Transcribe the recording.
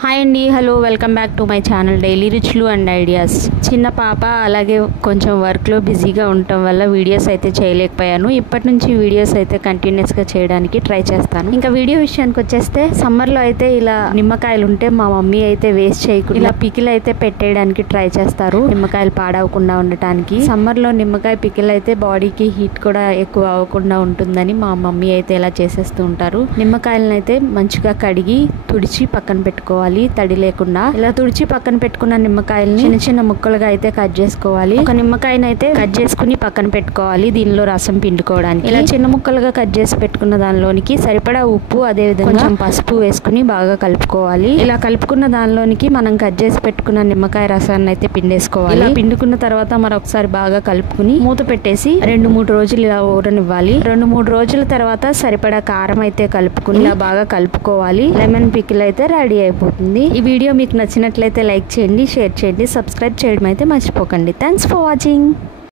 Hi అండి, hello, welcome back to my channel daily రుచులు and ideas. చిన్న పాప అలాగే కొంచెం వర్క్లో బిజీగా ఉండటం వల్ల వీడియోస్ అయితే చేయలేకపోయాను. ఇప్పటి నుంచి వీడియోస్ అయితే కంటిన్యూస్గా చేయడానికి ట్రై చేస్తాను. ఇంకా వీడియో విషయానికి వచ్చేస్తే, సమ్మర్లో అయితే ఇలా నిమ్మకాయలు ఉంటే మా మమ్మీ అయితే వేస్ట్ చేయకుండా ఇలా పికిల్ అయితే పెట్టేయడానికి ట్రై చేస్తారు, నిమ్మకాయలు పాడవకుండా ఉండటానికి. సమ్మర్లో నిమ్మకాయ పికిల్ అయితే బాడీకి హీట్ కూడా ఎక్కువ అవ్వకుండా ఉంటుందని మా మమ్మీ అయితే ఇలా చేసేస్తూ ఉంటారు. నిమ్మకాయలను అయితే మంచిగా కడిగి తుడిచి పక్కన పెట్టుకోవాలి, తడి లేకుండా. ఇలా తుడిచి పక్కన పెట్టుకున్న నిమ్మకాయల్ని చిన్న చిన్న ముక్కలుగా అయితే కట్ చేసుకోవాలి. ఒక నిమ్మకాయని అయితే కట్ చేసుకుని పక్కన పెట్టుకోవాలి, దీనిలో రసం పిండుకోవడానికి. ఇలా చిన్న ముక్కలుగా కట్ చేసి పెట్టుకున్న దానిలోనికి సరిపడా ఉప్పు, అదే విధంగా కొంచెం పసుపు వేసుకుని బాగా కలుపుకోవాలి. ఇలా కలుపుకున్న దానిలోనికి మనం కట్ చేసి పెట్టుకున్న నిమ్మకాయ రసాన్ని అయితే పిండేసుకోవాలి. ఇలా పిండుకున్న తర్వాత మరొకసారి బాగా కలుపుకుని మూత పెట్టేసి 2-3 రోజులు ఇలా ఊరనివ్వాలి. 2-3 రోజుల తర్వాత సరిపడా కారం అయితే కలుపుకుని ఇలా బాగా కలుపుకోవాలి. లెమన్ పికిల్ అయితే రెడీ అయిపోతుంది. ఈ వీడియో మీకు నచ్చినట్లయితే లైక్ చేయండి, షేర్ చేయండి, సబ్స్క్రైబ్ చేయడం అయితే మర్చిపోకండి. Thanks for watching.